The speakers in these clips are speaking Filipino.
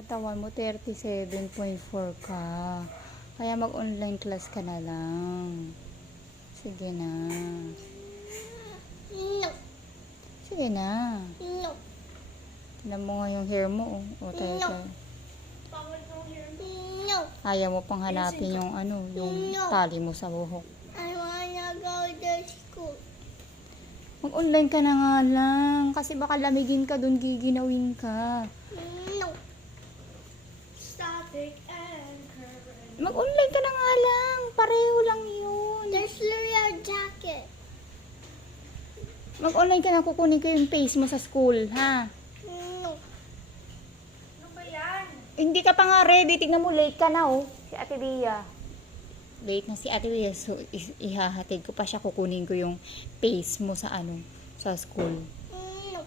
Katawan mo 37.4 ka. Kaya mag-online class ka na lang. Sige na. No. Sige na. No. Tignan mo nga yung hair mo. O, tayo, No. tayo. No. Ayaw mo pang hanapin yung yung tali mo sa buhok. I wanna go to school. Mag-online ka na nga lang. Kasi baka lamigin ka dun, giginawin ka. No. Static and current. Mag-online ka na nga lang. Pareho lang yun. There's your jacket. Mag-online ka na, kukunin ko yung face mo sa school, ha? No. Ano ba yan? Hindi ka pa nga ready. Tignan mo, late ka na, oh. Si Ate Bea. Late na si Ate Bea. So, ihahatid ko pa siya. Kukunin ko yung face mo sa sa school. No.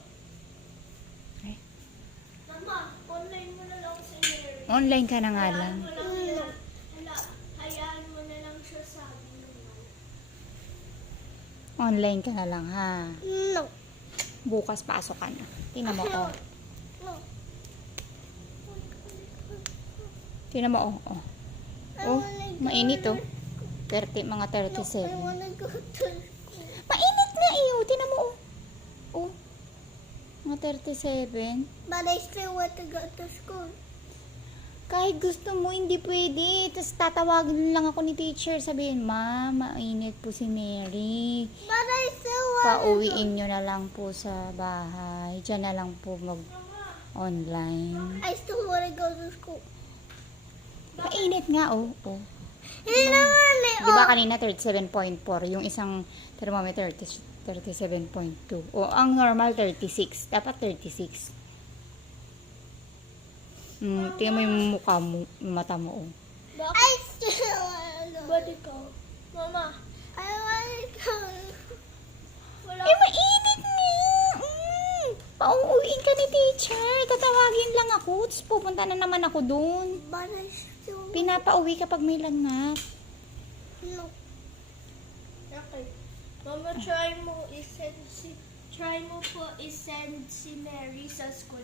Okay? Mama, online mo na lang si Mary. Online ka na nga lang. Hayaan mo na lang siya sabi naman. Online ka na lang, ha? No. Bukas pasok ka na. Tingnan mo, oh. No. Tingnan mo, oh. Oh, oh mainit, oh. Mga 37. I wanna go to school. Mainit nga, eh, oh. Tingnan mo, oh. Oh. Mga 37. But I still want to go to school. Kahit gusto mo, hindi pwede. Tapos tatawagin lang ako ni teacher. Sabihin, Ma'am, mainit po si Mary. But I still want Pauwiin nyo na lang po sa bahay. Diyan na lang po mag-online. I still want to go to school. Mainit nga, oh. Oh. Hindi naman eh. Di ba kanina 37.4? Yung isang thermometer 37.2. O, ang normal 36. Dapat 36. Tingnan mo yung mukha mo, yung mata mo, oh. I still want to go. But ikaw, Mama, I want to go. Eh, mainit na! Pauuwiin ka ni teacher. Tatawagin lang ako. Tapos pupunta na naman ako dun. But I still Pinapauwi kapag may lagnat. no. Okay. Mama, try mo po isend si Mary sa school